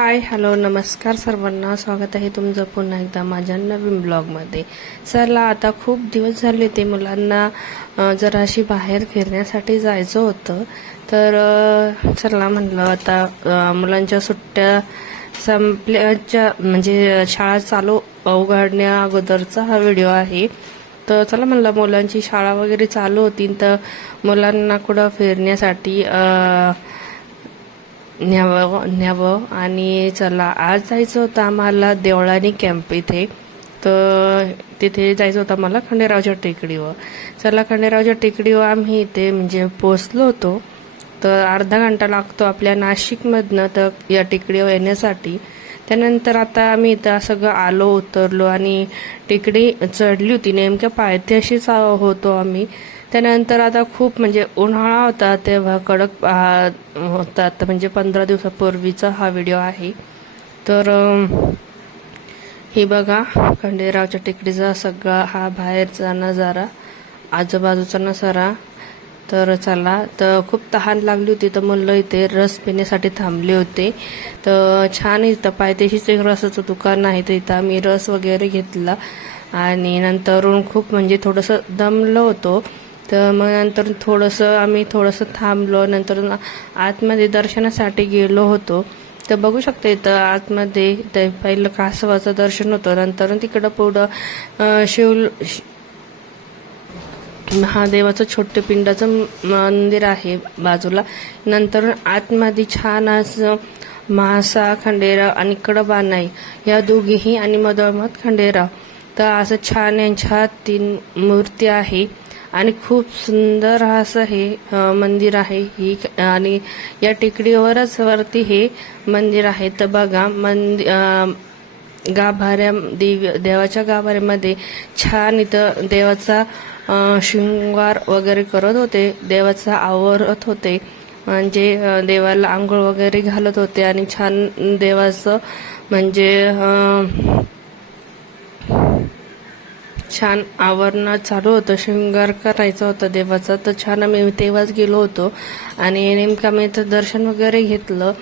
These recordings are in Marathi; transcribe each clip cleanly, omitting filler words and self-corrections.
हाय हॅलो नमस्कार सर्वांना, स्वागत आहे तुमचं पुन्हा एकदा माझ्या नवीन ब्लॉगमध्ये. चला, आता खूप दिवस झाले ते मुलांना जराशी बाहेर फिरण्यासाठी जायचं होतं. तर चला म्हणलं आता मुलांच्या सुट्ट्या संपल्याच्या म्हणजे शाळा चालू उघडण्या अगोदरचा हा व्हिडिओ आहे. तर चला म्हणलं मुलांची शाळा वगैरे चालू होती तर मुलांना कुठं फिरण्यासाठी न्यावं आणि चला आज जायचं होतं आम्हाला देवळानी कॅम्प इथे. तर तिथे जायचं होतं आम्हाला खंडेरावच्या टेकडीवर. चला खंडेरावच्या टेकडीवर आम्ही इथे म्हणजे पोचलो होतो. तर अर्धा घंटा लागतो आपल्या नाशिकमधनं तर या टेकडीवर येण्यासाठी. त्यानंतर आता आम्ही इथं सगळं आलो उतरलो आणि टेकडी चढली होती, नेमक्या पायथ्याशीच होतो आम्ही. त्यानंतर आता खूप म्हणजे उन्हाळा होता तेव्हा कडक होता, तर म्हणजे 15 दिवसापूर्वीचा हा व्हिडिओ आहे. तर हे बघा खंडेरावच्या टेकडीचा सगळा हा बाहेरचा नजारा, आजूबाजूचा नजारा. तर चला, तर खूप तहान लागली होती तर मुलं इथे रस पिण्यासाठी थांबले होते. तर छान इथं पायथ्याशीच एक रसाचं दुकान आहे, तर इथं आम्ही रस वगैरे घेतला आणि नंतरून खूप म्हणजे थोडंसं दमलो होतो. तर मग नंतर आम्ही थोडंसं थांबलो, नंतर आतमध्ये दर्शनासाठी गेलो होतो. तर बघू शकता इथं आतमध्ये ते पहिलं कासवाचं दर्शन होतं, नंतर तिकडं पुढं महादेवाचं छोटे पिंडाचं मंदिर आहे बाजूला. नंतर आतमध्ये छान असं म्हाळसा खंडेराव आणि कडबानाई या दोघीही आणि मधोमध खंडेराव, तर असं छान यांच्या 3 मूर्ती आहे आणि खूप सुंदर असं हे मंदिर आहे ही. आणि या टेकडीवरच वरती हे मंदिर आहे. तर बघा गाभाऱ्या देवाच्या गाभाऱ्यामध्ये छान इथं देवाचा शृंगार वगैरे करत होते, देवाचा आवरत होते, म्हणजे देवाला आंघोळ वगैरे घालत होते आणि छान देवाचं म्हणजे छान आवरण चालू होतं, शृंगार करायचा होता देवाचा. तर छान आम्ही तेव्हाच गेलो होतो आणि नेमकं आम्ही इथं दर्शन वगैरे घेतलं,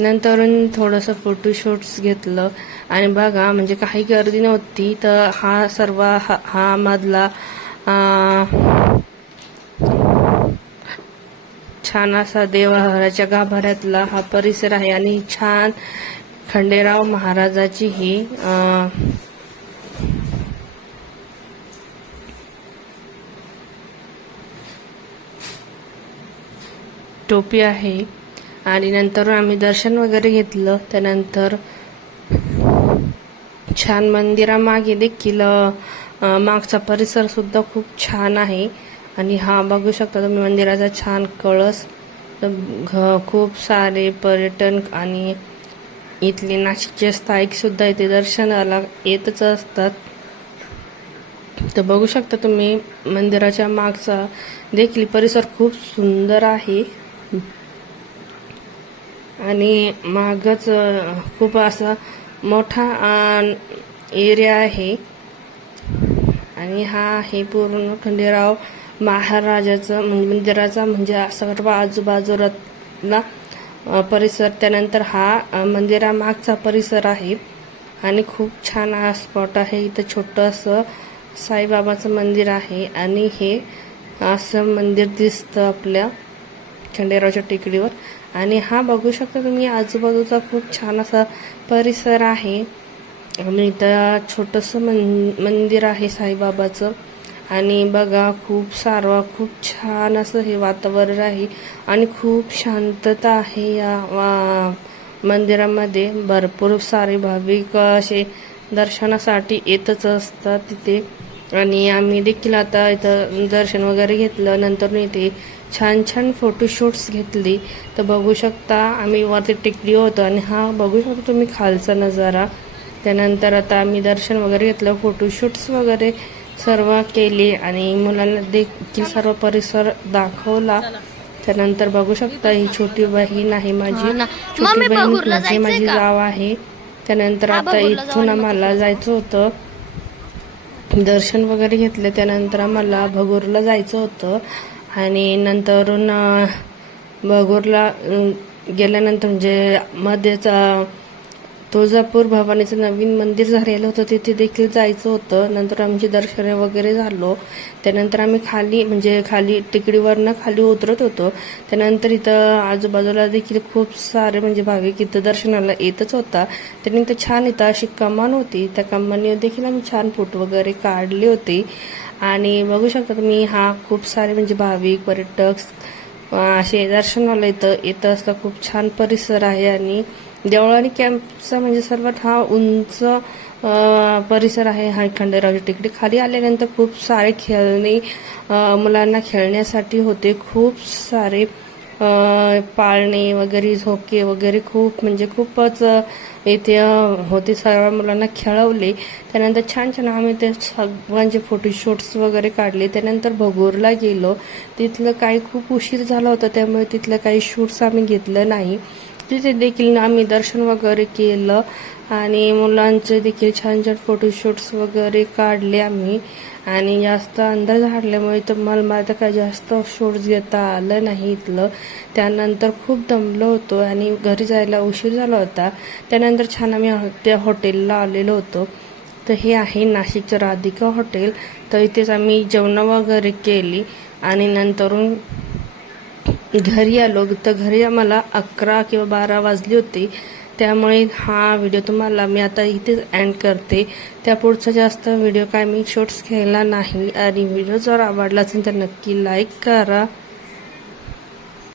नंतर थोडंसं फोटोशूट्स घेतलं आणि बघा म्हणजे काही गर्दी नव्हती. तर हा सर्व हा मधला छान असा देवाच्या गाभाऱ्यातला हा परिसर आहे आणि छान खंडेराव महाराजाची ही टोपी आहे. आणि नंतर आम्ही दर्शन वगैरे घेतलं. त्यानंतर छान मंदिरामागे देखील मागचा परिसर सुद्धा खूप छान आहे. आणि हा बघू शकता तुम्ही मंदिराचा छान कळस. खूप सारे पर्यटन आणि इथले नाशिकचे स्थायिक सुद्धा इथे दर्शनाला येतच असतात. तर बघू शकता तुम्ही मंदिराच्या मागचा देखील परिसर खूप सुंदर आहे आणि मागच खूप असा मोठा एरिया आहे. आणि हा आहे पूर्ण खंडेराव महाराजाचं मंदिराचा म्हणजे सर्व आजूबाजूला परिसर. त्यानंतर हा मंदिरामागचा परिसर आहे आणि खूप छान हा स्पॉट आहे. इथं छोटं असं साईबाबाचं मंदिर आहे आणि हे असं मंदिर दिसतं आपल्या खंडेरावच्या टेकडीवर. आणि हा बघू शकता तुम्ही आजूबाजूचा खूप छान असा परिसर आहे आणि इथं छोटंसं मंदिर आहे साईबाबाचं. आणि बघा खूप छान असं हे वातावरण आहे आणि खूप शांतता आहे या मंदिरामध्ये. भरपूर सारे भाविक असे दर्शनासाठी येतच असतात तिथे. आणि आम्ही देखील आता इथं दर्शन वगैरे घेतलं, नंतर इथे छान फोटोशूट्स घेतली. तर बघू शकता आम्ही वरती टेकडी होतो आणि हा बघू शकता तुम्ही खालचा नजारा. त्यानंतर आता आम्ही दर्शन वगैरे घेतलं, फोटोशूट्स वगैरे सर्व केले आणि मुलांना देखील सर्व परिसर दाखवला. त्यानंतर बघू शकता ही छोटी बहीण आहे माझी, छोटी बहीण म्हणजे माझी जाव आहे. त्यानंतर आता इथून आम्हाला जायचं होतं, दर्शन वगैरे घेतले, त्यानंतर आम्हाला भगूरला जायचं होतं. आणि नंतरून भगूरला गेल्यानंतर म्हणजे मध्येच तुळजापूर भवानीचं नवीन मंदिर झालेलं होतं, तिथे देखील जायचं होतं. नंतर आमची दर्शने वगैरे झालो. त्यानंतर आम्ही खाली टेकडीवरनं खाली उतरत होतो. त्यानंतर इथं आजूबाजूला देखील खूप सारे भाविक इथं दर्शनाला येतच होता. त्यानंतर छान इथं अशी कमान होती, त्या कमानीवर देखील आम्ही छान फोटो वगैरे काढले होते. आणि बघू शकता तुम्ही, हा खूप सारे भाविक पर्यटक असे दर्शनाला येत असता. खूप छान परिसर आहे आणि देवळ आणि कॅम्पचा सर्वात हा उंच परिसर आहे हा खंडेरावची टेकडी. खाली आल्यानंतर खूप सारे खेळणे मुलांना खेळण्यासाठी होते. खूप सारे पाळणे वगैरे, झोके वगैरे खूपच इथे होते. सर्व मुलांना खेळवले. त्यानंतर छान छान आम्ही ते सगळ्यांचे फोटोशूट्स वगैरे काढले. त्यानंतर भगोरला गेलो. तिथलं काही खूप उशीर झाला होता, त्यामुळे तिथलं काही शूट्स आम्ही घेतलं नाही. तिथे देखील आम्ही दर्शन वगैरे केलं आणि मुलांचे देखील छान छान फोटोशूट्स वगैरे काढले आम्ही. आणि जास्त अंदाज हाडल्यामुळे तर मला काही जास्त शूट्स घेता आलं नाही इथलं. त्यानंतर खूप दमलो होतो आणि घरी जायला उशीर झाला होता. त्यानंतर छान आम्ही त्या हॉटेलला आलेलो होतो. तर हे आहे नाशिकचं राधिका हॉटेल. तर इथेच आम्ही जेवण वगैरे केली आणि नंतरून घरी आलो. तर घरी आम्हाला 11 किंवा 12 वाजली होती. त्यामुळे हा व्हिडिओ तुम्हाला मी आता इथेच एंड करते. त्यापुढचा जास्त व्हिडिओ काय मी शॉर्ट्स घ्यायला नाही. आणि व्हिडिओ जर आवडला असेल तर नक्की लाईक करा.